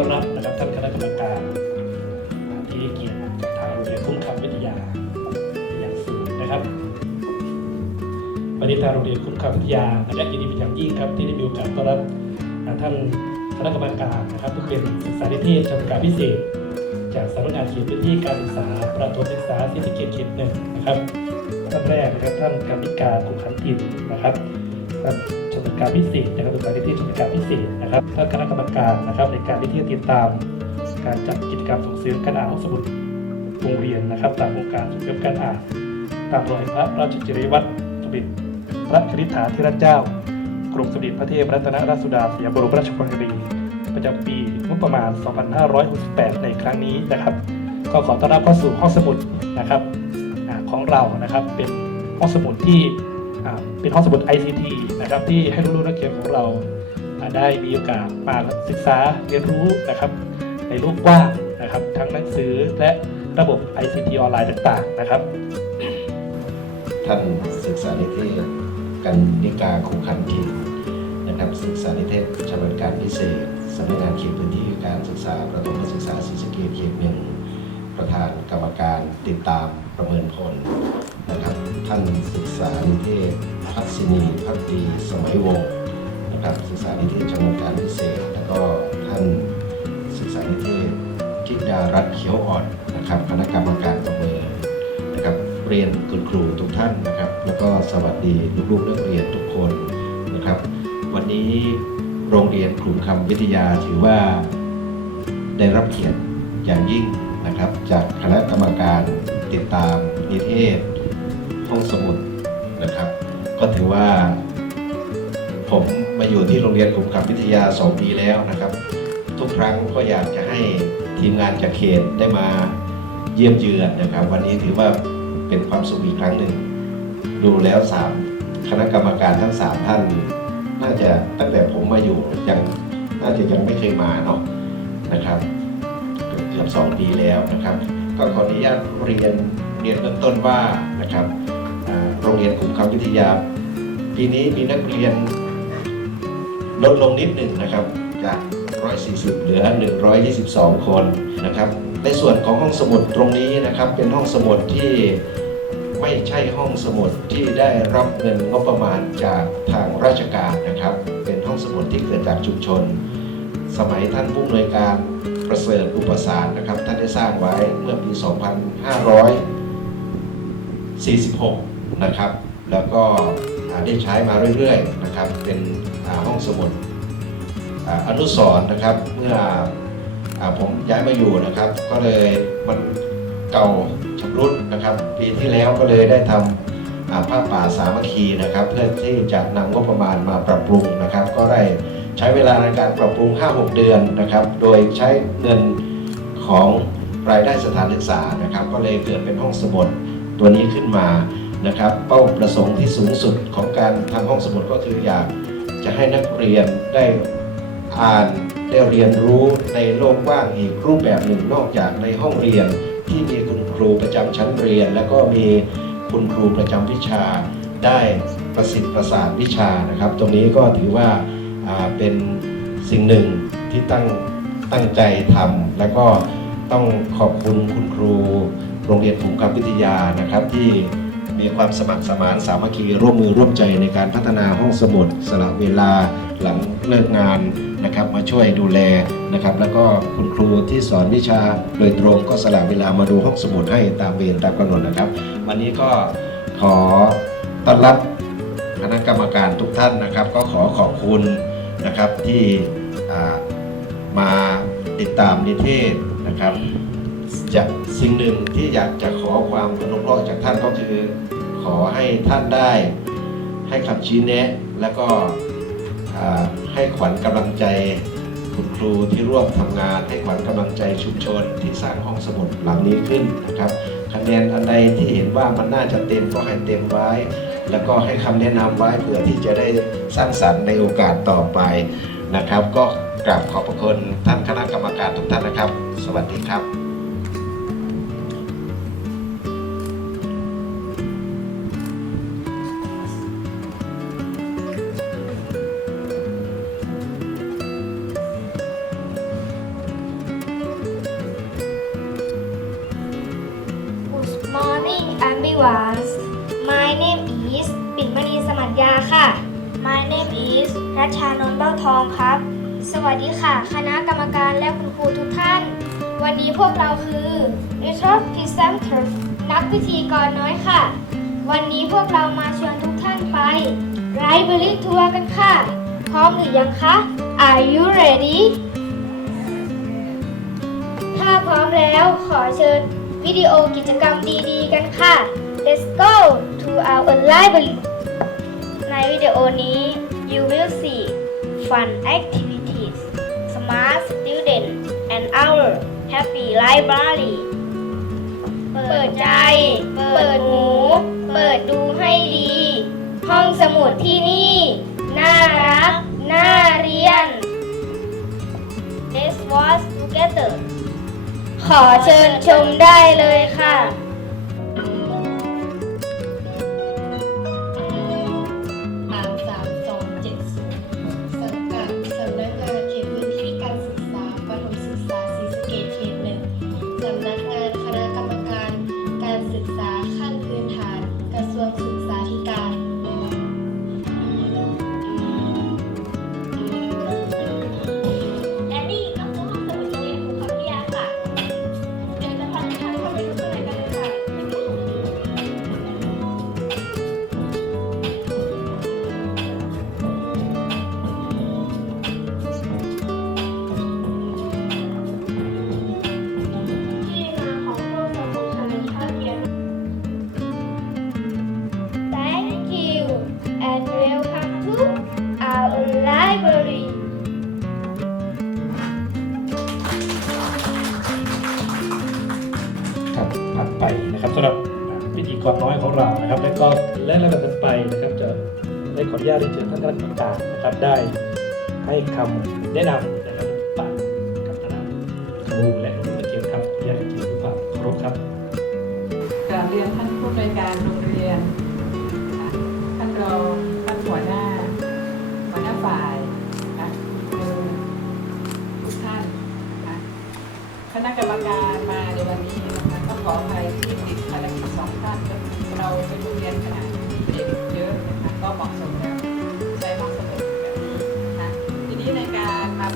ต้อนรับนะครับท่านคณะกรรมการที่ให้เกียรติทางโรงเรียนคุ้มคำวิทยาอย่างสูงนะครับวันนี้ทางโรงเรียนคุ้มคำวิทยาและยินดีเป็นอย่างยิ่งครับที่ได้มีโอกาสต้อนรับท่านคณะกรรมการนะครับผู้เป็นศึกษาธิเทศชำการพิเศษ จากสำนักงานเขตพื้นที่การศึกษา ประถมศึกษาศรีสะเกษเขตหนึ่งนะครับท่านแรกนะครับท่านกรรมิการกุขันตินนะครับท่าน การพิเศษนะครับศึกาธิเทศชำนาญการพิเศษนะครับท่านคณะกรรมการนะครับ ในการที่จะติดตาม การจัดกิจกรรมส่งเสริมการอ่านห้องสมุดโรงเรียนนะครับตามโครงการส่งเสริมการอ่านตามรอยพระราชจริยวัตรสมเด็จพระคณิษฐาธิราชเจ้ากรมสมเด็จพระเทพรัตนราชสุดาสยามบรมราชกุมารีประจำปีงบประมาณ 2568 ในครั้งนี้นะครับ ก็ขอต้อนรับเข้าสู่ห้องสมุดนะครับของเรานะครับเป็นห้องสมุดที่ เป็นห้องสมุด ICT นะครับที่ให้ลูกๆนักเรียนของเราอ่าได้มีโอกาสมาศึกษาเรียนรู้นะครับในรูปกว้างนะครับทั้งหนังสือและระบบ ICT ออนไลน์ต่างๆนะครับท่านศึกษานิเทศกันนิกาคุขันทินนะครับศึกษานิเทศชำนาญการพิเศษสำนักงานเขตพื้นที่การศึกษาประถมศึกษาศรีสะเกษเขตหนึ่งประธานกรรมการติดตามประเมินผลนะครับท่านศึกษานิเทศ พัฒนีพักดีสมัยวงศ์นะครับศึกษานิเทศชำนาญการพิเศษ แล้วก็ท่านศึกษานิเทศทิดารัตน์เขียวอ่อนนะครับคณะกรรมการประเมินนะครับเรียนคุณครูทุกท่านนะครับ แล้วก็สวัสดีลูกๆนักเรียนทุกคนนะครับ วันนี้โรงเรียนกลุ่มคำวิทยาถือว่าได้รับเกียรติอย่างยิ่งนะครับ จากคณะกรรมการติดตามนิเทศ ห้องสมุดนะครับ ก็ถือว่า ผมมาอยู่ที่โรงเรียนกลุ่มคำวิทยา 2 ปีแล้วนะครับ ทุกครั้งก็อยากจะให้ทีมงานจากเขตได้มาเยี่ยมเยือนนะครับ วันนี้ถือว่าเป็นความสุขอีกครั้งหนึ่ง ดูแล้วสามคณะกรรมการทั้งสามท่าน น่าจะตั้งแต่ผมมาอยู่ยังน่าจะยังไม่เคยมาเนาะนะครับเกือบสองปีแล้วนะครับ ก็ขออนุญาตเรียนเรียนเบื้องต้นว่านะครับ รงเรียนกลุ่มคำวิทยา ปีนี้มีนักเรียนลดลงนิดหนึ่งนะครับ จาก 140 เหลือ 122 คนนะครับ ในส่วนของห้องสมุดตรงนี้นะครับ เป็นห้องสมุดที่ไม่ใช่ห้องสมุดที่ได้รับเงินงบประมาณจากทางราชการนะครับ เป็นห้องสมุดที่เกิดจากชุมชน สมัยท่านผู้อำนวยการประเสริฐอุปสารนะครับ ท่านได้สร้างไว้เมื่อปี 2546 นะครับ แล้วก็ได้ใช้มาเรื่อยๆนะครับ เป็นห้องสมุดอนุสร์นะครับ เมื่ออผมย้ายมาอยู่นะครับ ก็เลยมันเก่าชำรุดนะครับ ปีที่แล้วก็เลยได้ทำอ่าผ้าป่าสามัคคีนะครับ เพื่อที่จะนำงบประมาณมาปรับปรุงนะครับ ก็ได้ใช้เวลาในการปรับปรุง 5-6 เดือนนะครับ โดยใช้เงินของรายได้สถานศึกษานะครับ ก็เลยเกิดเป็นห้องสมุดตัวนี้ขึ้นมา นะครับ เป้าประสงค์ที่สูงสุดของการทำห้องสมุดก็คืออยากจะให้นักเรียนได้อ่านได้เรียนรู้ในโลกกว้างอีกรูปแบบหนึ่งนอกจากในห้องเรียน ที่มีคุณครูประจำชั้นเรียน แล้วก็มีคุณครูประจำวิชาได้ประสิทธิ์ประสานวิชานะครับ ตรงนี้ก็ถือว่าเป็นสิ่งหนึ่งที่ตั้งตั้งใจทำและก็ต้องขอบคุณคุณครู โรงเรียนภูมิคำวิทยานะครับที่ มีความสมัครสมานสามัคคีร่วมมือร่วมใจในการพัฒนาห้องสมุดสละเวลาหลังเลิกงานนะครับมาช่วยดูแลนะครับ แล้วก็คุณครูที่สอนวิชาโดยตรงก็สละเวลามาดูห้องสมุดให้ตามเวรตามกำหนดนะครับ วันนี้ก็ขอต้อนรับคณะกรรมการทุกท่านนะครับ ก็ขอขอบคุณนะครับที่มาติดตามนิเทศนะครับ จะสิ่งหนึ่งที่อยากจะขอความอนุเคราะห์จากท่านก็คือ ขอให้ท่านได้ให้คำชี้แนะ แล้วก็ให้ขวัญกำลังใจคุณครูที่ร่วมทำงาน ให้ขวัญกำลังใจชุมชนที่สร้างห้องสมุดหลังนี้ขึ้นนะครับคะแนนอันใดที่เห็นว่ามันน่าจะเต็มก็ให้เต็มไว้ แล้วก็ให้คำแนะนำไว้เพื่อที่จะได้สร้างสรรค์ในโอกาสต่อไปนะครับ ก็กราบขอบพระคุณท่านคณะกรรมการทุกท่านนะครับ สวัสดีครับ ราคือ Retro Presenter นักวิธีกรน้อยค่ะ วันนี้พวกเรามาชวนทุกท่านไปไรเบอรี่ทัวร์กันค่ะ พร้อมหรือยังคะ Are you ready ถ้าพร้อมแล้วขอเชิญวิดีโอกิจกรรมดีๆกันค่ะ Let's go to our library ในวิดีโอนี้ you will see fun activities smart student and our Happy Library เปิดใจ เปิดหู เปิดดูให้ดี ห้องสมุดที่นี่ น่ารัก น่าเรียน Let's watch together ขอเชิญชมได้เลยค่ะ ความน้อยของเรานะครับ และก็และระกันไปนะครับจะได้ขออนุญาตเรียนเชิญท่านคณะกรรมการนะครับได้ให้คำแนะนำ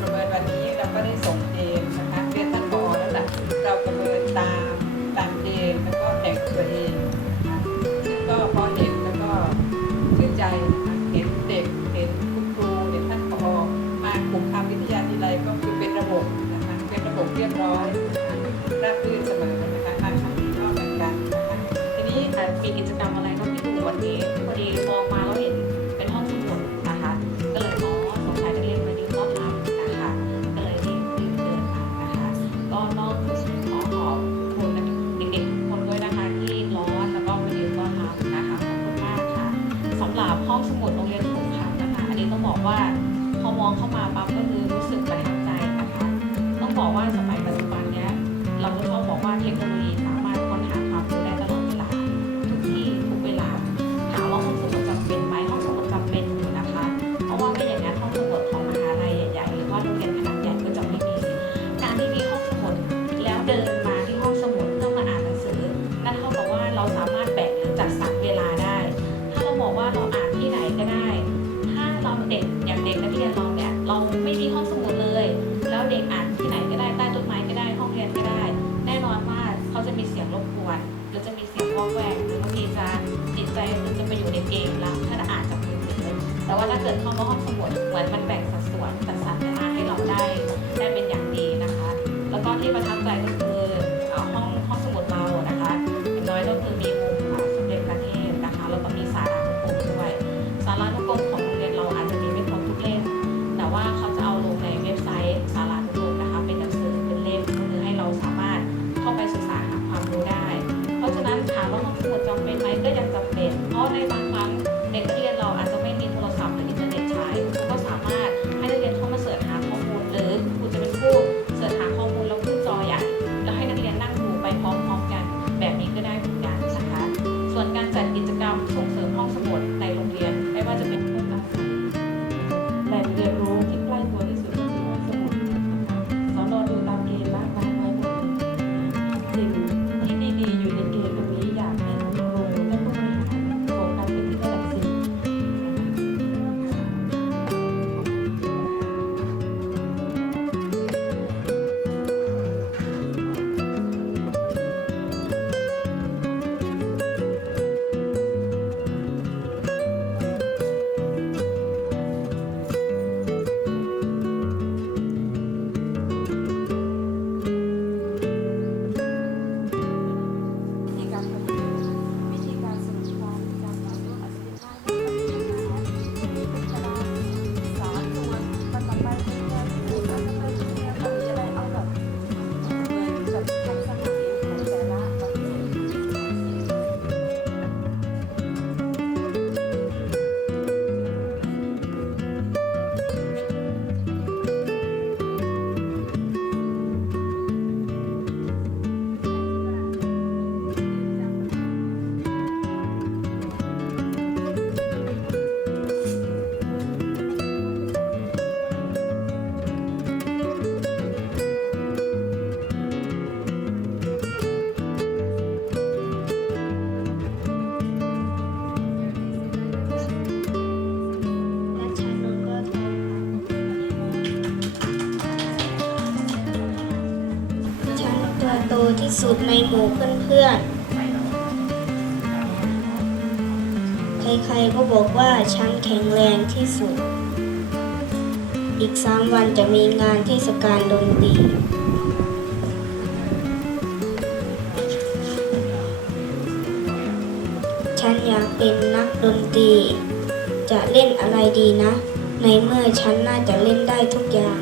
ทำระเบนี้แล้วก็ได้ส่ง สุดในหมู่เพื่อนๆ ใครๆก็บอกว่าฉันแข็งแรงที่สุด อีกสามวันจะมีงานเทศกาลดนตรีฉันอยากเป็นนักดนตรี จะเล่นอะไรดีนะ ในเมื่อฉันน่าจะเล่นได้ทุกอย่าง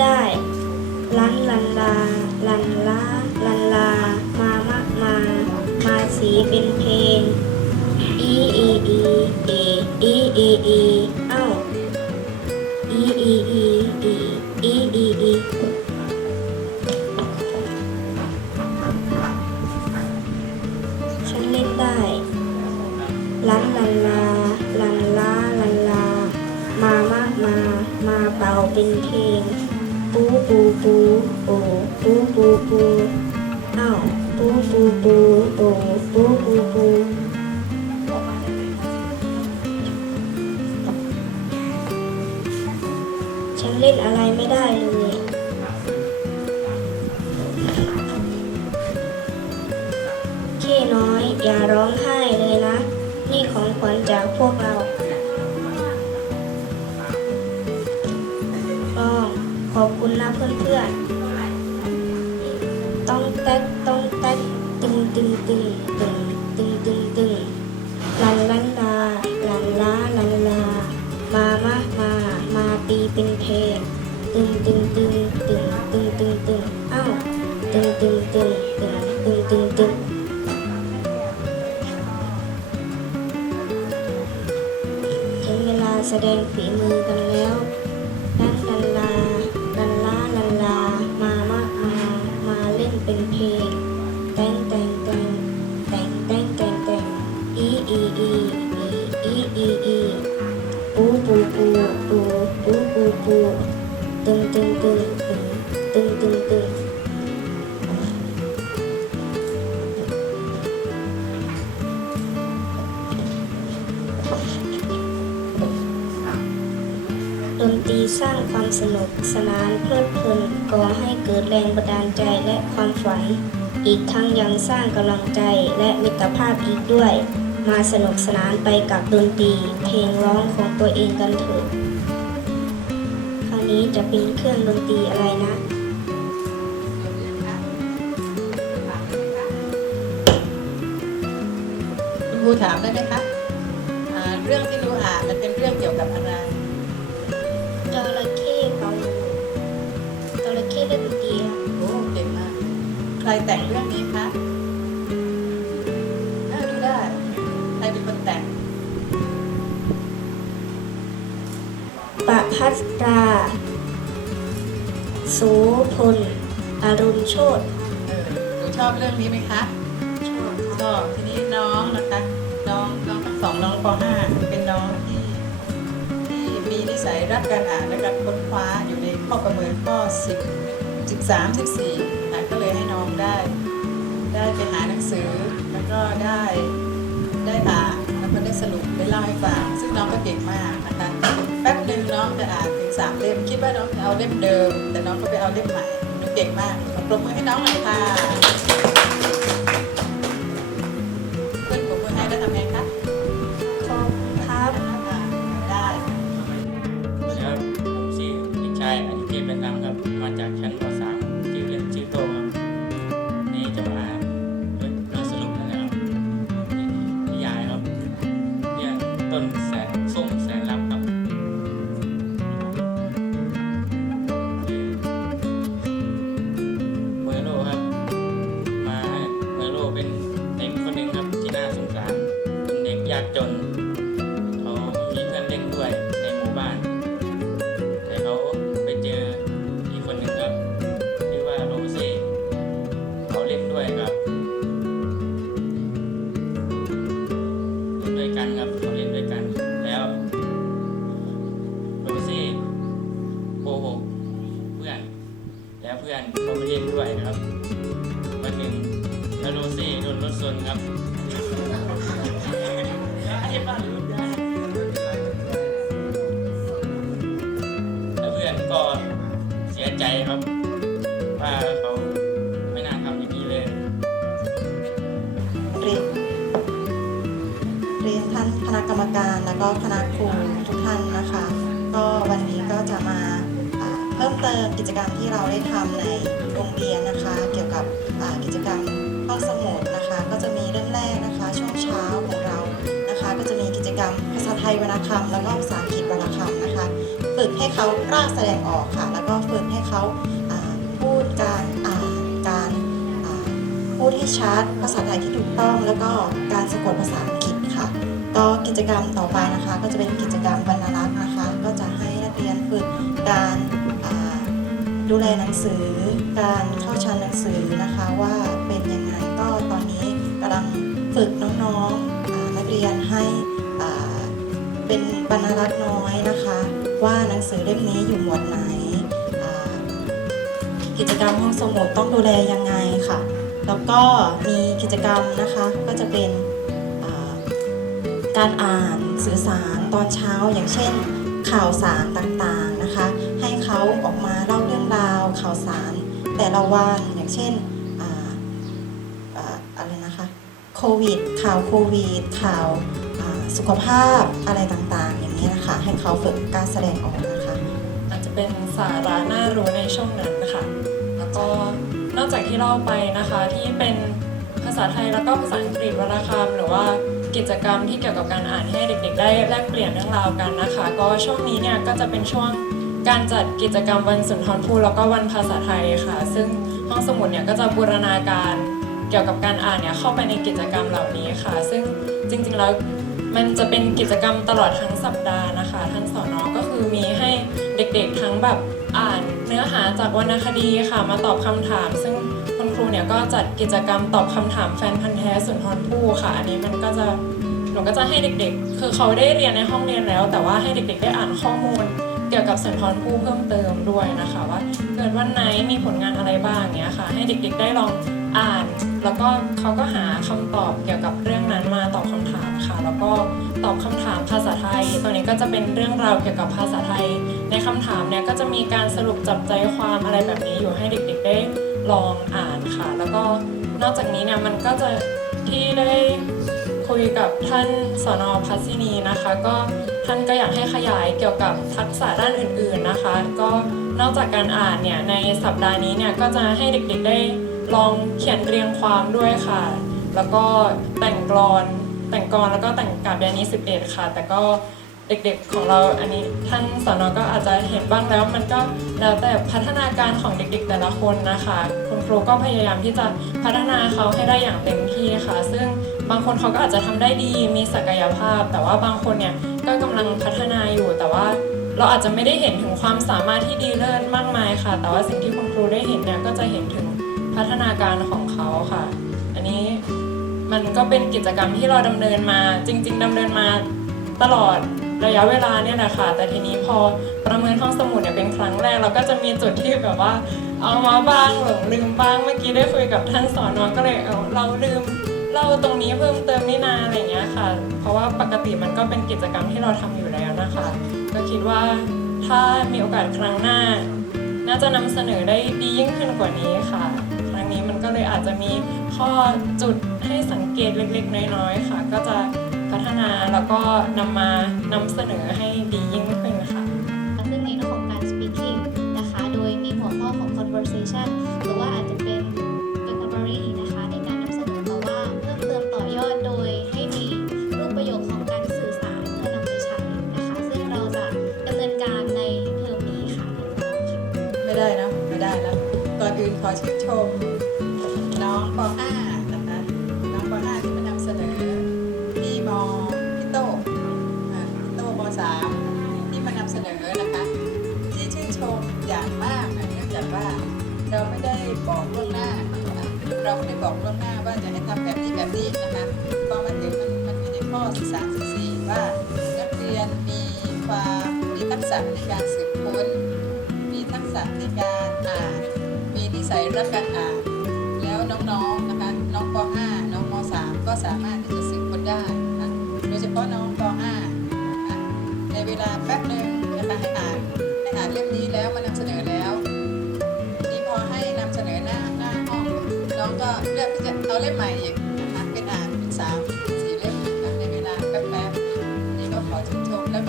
ได้ลันลันลา ลันลาลันลา มามะมา มาสีเป็นเพลงอีอีอีอีอีอีอีเอ้าอีอีอีอีอีอีอีฉันเล่นได้ลันลันลา ลันลาลันลา มามะมา มาเป่าเป็นเพลง ปูปูปูปูปูปูอ้าปูปูปูโอปูปูปูฉันเล่นอะไรไม่ได้เลยเค้น้อยอย่าร้องไห้เลยนะ นี่ของขวัญจากพวก คุณนะเพื่อนๆ สนุกสนานเพลิดเพลินก่อให้เกิดแรงบันดาลใจและความฝัน อีกทั้งยังสร้างกำลังใจและมิตรภาพอีกด้วย มาสนุกสนานไปกับดนตรีเพลงร้องของตัวเองกันเถอะคราวนี้จะเป็นเครื่องดนตรีอะไรนะคุณครูถามได้ไหมคะอ่าเรื่องที่ดูอ่านมันเป็นเรื่องเกี่ยวกับอะไรจระ รแต่งเรื่องนี้คะน่าดูได้ ใครเป็นคนแต่งประพัสราโสพล อรุณโชตเออหนูชอบเรื่องนี้ไหมคะ ชอบชอบทีนี้น้องนะคะ น้องน้องทั้งสองน้องป .5 เป็นน้องที่ที่มีนิสัยรักการอ่านและการค้นคว้าอยู่ในข้อประเมินข้อ 10 13 14 นะก็เลยให้น้องได้ ได้ไปหาหนังสือ แล้วก็ได้ได้อ่านแล้วก็ได้สรุปได้เล่าให้ฟังซึ่งน้องก็เก่งมากนะคะแป๊บหนึ่งน้องจะอ่านถึงสามเล่มคิดว่าน้องจะเอาเล่มเดิม แต่น้องก็ไปเอาเล่มใหม่หนูเก่งมากขอปรบมือให้น้องหน่อยค่ะเพื่อนปรบมือให้แล้วทำไงคะขอบคุณครับอ่าได้สวัสดีครับผมชื่อเด็กชายอดิเทพเป็นนามครับมาจากชั้น จกรรมห้องสมุดนะคะ ก็จะมีเรื่องแรกนะคะ ช่วงเช้าของเรานะคะ ก็จะมีกิจกรรมภาษาไทยวรรณคำแล้วก็ภาษาอังกฤษวรรณคำนะคะ ฝึกให้เขากล้าแสดงออกค่ะ แล้วก็ฝึกให้เขาพูดการอ่านการพูดให้ชัดภาษาไทยที่ถูกต้อง แล้วก็การสะกดภาษาอังกฤษค่ะก็กิจกรรมต่อไปนะคะ ก็จะเป็นกิจกรรมบรรลักษ์นะคะ ก็จะให้นักเรียนฝึกการดูแลหนังสือ การเข้าชั้นหนังสือนะคะว่า ฝึกน้องๆนักเรียนให้เป็นบรรลักษ์น้อยนะคะ ว่าหนังสือเล่มนี้อยู่หมวดไหน กิจกรรมห้องสมุดต้องดูแลยังไงค่ะ แล้วก็มีกิจกรรมนะคะก็จะเป็นการอ่านสื่อสารตอนเช้าอย่างเช่นข่าวสารต่างๆนะคะ ให้เขาออกมาเล่าเรื่องราวข่าวสารแต่ละวันอย่างเช่น โควิดข่าวโควิดข่าวสุขภาพอะไรต่างๆ อย่างนี้นะคะ ให้เขาฝึกการแสดงออกนะคะ อาจจะเป็นสาระน่ารู้ในช่วงนั้นค่ะ แล้วก็นอกจากที่เล่าไปนะคะที่เป็นภาษาไทยแล้วก็ภาษาอังกฤษวรรณคำหรือว่ากิจกรรมที่เกี่ยวกับการอ่านให้เด็ก ๆ ได้แลกเปลี่ยนเรื่องราวกันนะคะ ก็ช่วงนี้เนี่ยก็จะเป็นช่วงการจัดกิจกรรมวันสุนทรภู่แล้วก็วันภาษาไทยค่ะ ซึ่งห้องสมุดเนี่ยก็จะบูรณาการ เกี่ยวกับการอ่านเนี่ยเข้าไปในกิจกรรมเหล่านี้ค่ะ ซึ่งจริงๆแล้วมันจะเป็นกิจกรรมตลอดทั้งสัปดาห์นะคะท่านสอนอก็คือมีให้เด็กๆทั้งแบบอ่านเนื้อหาจากวรรณคดีค่ะ มาตอบคำถาม ซึ่งคุณครูเนี่ยก็จัดกิจกรรมตอบคำถามแฟนพันธ์แท้สุนทรภู่ค่ะ อันนี้มันก็จะหนูก็จะให้เด็กๆ คือเขาได้เรียนในห้องเรียนแล้ว แต่ว่าให้เด็กๆ ได้อ่านข้อมูล เกี่ยวกับสุนทรภู่เพิ่มเติมด้วยนะคะ ว่าเกิดวันไหนมีผลงานอะไรบ้างเนี้ยค่ะ ให้เด็กๆ ได้ลองอ่าน แล้วก็เขาก็หาคำตอบเกี่ยวกับเรื่องนั้นมาตอบคำถามค่ะ แล้วก็ตอบคำถามภาษาไทย ตัวนี้ก็จะเป็นเรื่องราวเกี่ยวกับภาษาไทย ในคำถามเนี่ยก็จะมีการสรุปจับใจความอะไรแบบนี้อยู่ให้เด็กๆได้ลองอ่านค่ะ แล้วก็นอกจากนี้เนี่ยมันก็จะที่ได้คุยกับท่านสนพัสสินีนะคะ ก็ท่านก็อยากให้ขยายเกี่ยวกับทักษะด้านอื่น ๆนะคะ ก็นอกจากการอ่านเนี่ยในสัปดาห์นี้เนี่ยก็จะให้เด็กๆได้ ลองเขียนเรียงความด้วยค่ะ แล้วก็แต่งกลอนแต่งกลอนแล้วก็แต่งกาบยานี้11 ค่ะ แต่ก็เด็กๆของเราอันนี้ท่านสอนอก็อาจจะเห็นบ้างแล้วมันก็แล้วแต่พัฒนาการของเด็กๆแต่ละคนนะคะ คุณครูก็พยายามที่จะพัฒนาเขาให้ได้อย่างเต็มที่ค่ะ ซึ่งบางคนเขาก็อาจจะทำได้ดีมีศักยภาพ แต่ว่าบางคนเนี่ยก็กำลังพัฒนาอยู่ แต่ว่าเราอาจจะไม่ได้เห็นถึงความสามารถที่ดีเลิศมากมายค่ะ แต่ว่าสิ่งที่คุณครูได้เห็นเนี่ยก็จะเห็นถึง พัฒนาการของเขาค่ะ อันนี้มันก็เป็นกิจกรรมที่เราดำเนินมา จริง ๆดำเนินมาตลอดระยะเวลาเนี่ยแหละค่ะ แต่ทีนี้พอประเมินห้องสมุดเนี่ยเป็นครั้งแรก เราก็จะมีจุดที่แบบว่า เอามาบ้างหลงลืมบ้างเมื่อกี้ได้คุยกับท่านสอนนอก็เลยเอาเราลืมเล่าตรงนี้เพิ่มเติมนี่นาอะไรอย่างเงี้ยค่ะ เพราะว่าปกติมันก็เป็นกิจกรรมที่เราทำอยู่แล้วนะคะ ก็คิดว่าถ้ามีโอกาสครั้งหน้า น่าจะนำเสนอได้ดียิ่งขึ้นกว่านี้ค่ะ ก็เลยอาจจะมีข้อจุดให้สังเกตเล็กๆ น้อยๆค่ะ ก็จะพัฒนาแล้วก็นำมานำเสนอให้ดียิ่งขึ้นค่ะซึ่งในเรื่องของการ speaking นะคะ โดยมีหัวข้อของ conversation หรือว่าอาจจะเป็น vocabulary นะคะในการนำเสนอแต่ว่าเพิ่มเติมต่อยอดโดยให้มีรูปประโยคของการสื่อสารเพื่อนำไปใช้นะคะ ซึ่งเราจะดำเนินการในเทอมนี้ค่ะในเทอมนี้ค่ะไม่ได้นะ ไม่ได้แล้วก่อนอื่นขอชื่นชม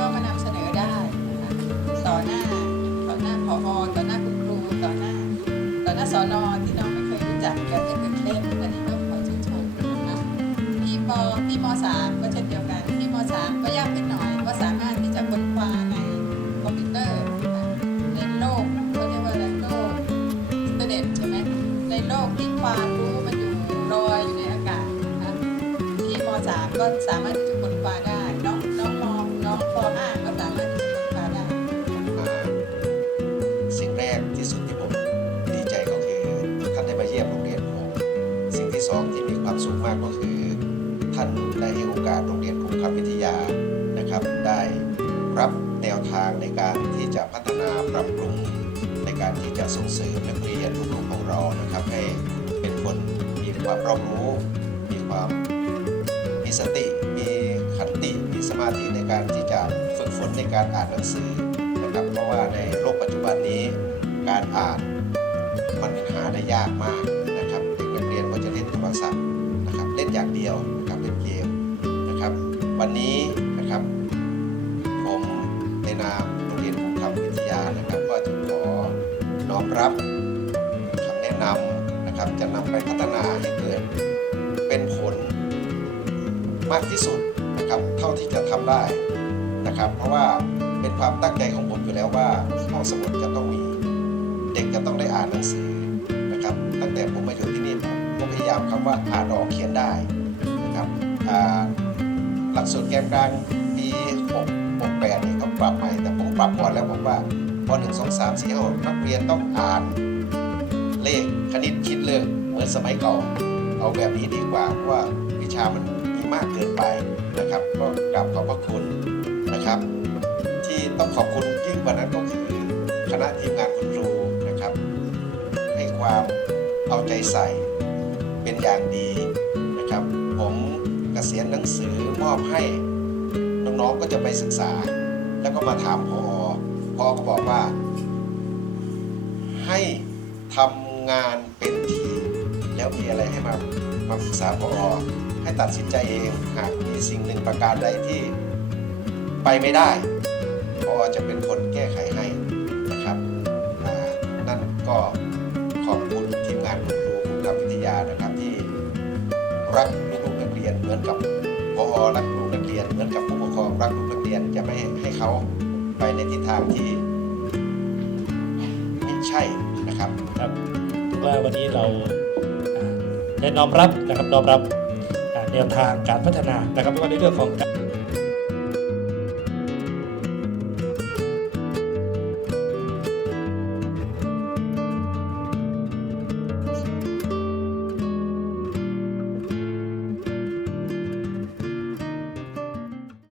มแล้วก็มานำเสนอได้นะคะต่อหน้าต่อหน้าผอต่อหน้าคุณครูต่อหน้าต่อหน้าสอนอที่น้องไม่เคยรู้จักแบบไม่ตื่นเต้นอันนี้ก็ขอชื่นชมนะคะพี่ปอพี่มสามก็เช่นเดียวกันพี่มสามก็ยากขึ้นหน่อยก็สามารถที่จะค้นคว้าในคอมพิวเตอร์ในโลกเขาเรียกว่าอะไรโลกอินเทอร์เน็ตใช่ไหมในโลกที่ความรู้มันอยู่ลอยอยู่ในอากาศนะที่ม .3 ก็สามารถ การที่จะพัฒนาปรับปรุงในการที่จะส่งเสริมนักเรียนลูกๆของเรานะครับ ให้เป็นคนมีความรอบรู้ มีความมีสติ มีขันติมีสมาธิในการที่จะฝึกฝนในการอ่านหนังสือนะครับ เพราะว่าในโลกปัจจุบันนี้การอ่านมันหาได้ยากมากนะครับเด็กนักเรียนก็จะเล่นโทรศัพท์นะครับเล่นอย่างเดียวนะครับเล่นเกมนะครับ วันนี้นะครับผมในนามโรงเรียนคุ้ม รับคำแนะนำนะครับจะนำไปพัฒนาให้เกิดเป็นผลมากที่สุดนะครับเท่าที่จะทำได้นะครับ เพราะว่าเป็นความตั้งใจของผมอยู่แล้วว่าห้องสมุดจะต้องมีเด็กจะต้องได้อ่านหนังสือนะครับ ตั้งแต่ผมมาอยู่ที่นี่ผมพยายามคำว่าอ่านออกเขียนได้นะครับหลักสูตรแกนกลางปี6 6 8นี่เขาปรับใหม่แต่ผมปรับก่อนแล้วบอกว่า พอ1 2 3 4 5นักเรียนต้องอ่านเลขคณิตคิดเลขเหมือนสมัยเก่าเอาแบบนี้ดีกว่าเพราะว่าวิชามันมีมากเกินไปนะครับ ก็กราบขอบพระคุณนะครับ ที่ต้องขอบคุณยิ่งกว่านั้นก็คือคณะทีมงานคุณครูนะครับ ให้ความเอาใจใส่เป็นอย่างดีนะครับ ผมเกษียณหนังสือมอบให้น้องๆก็จะไปศึกษา แล้วก็มาถามพอ พอก็บอกว่า ให้ทำงานเป็นทีมแล้วมีอะไรให้มามาปรึกษาพอให้ตัดสินใจเองหากมีสิ่งหนึ่งประการใดที่ไปไม่ได้พอจะเป็นคนแก้ไขให้นะครับนั่นก็ขอบคุณทีมงานคุณครูคุณคำวิทยานะครับที่รักลูกนักเรียนเหมือนกับพอรักลูกนักเรียนเหมือนกับผู้ปกครองรักลูกนักเรียนจะไม่ให้เขา ไปในทิศทางที่ไม่ใช่นะครับครับว่าวันนี้เราได้น้อมรับนะครับน้อมรับแนวทางการพัฒนานะครับไม่ว่าในเรื่องของการ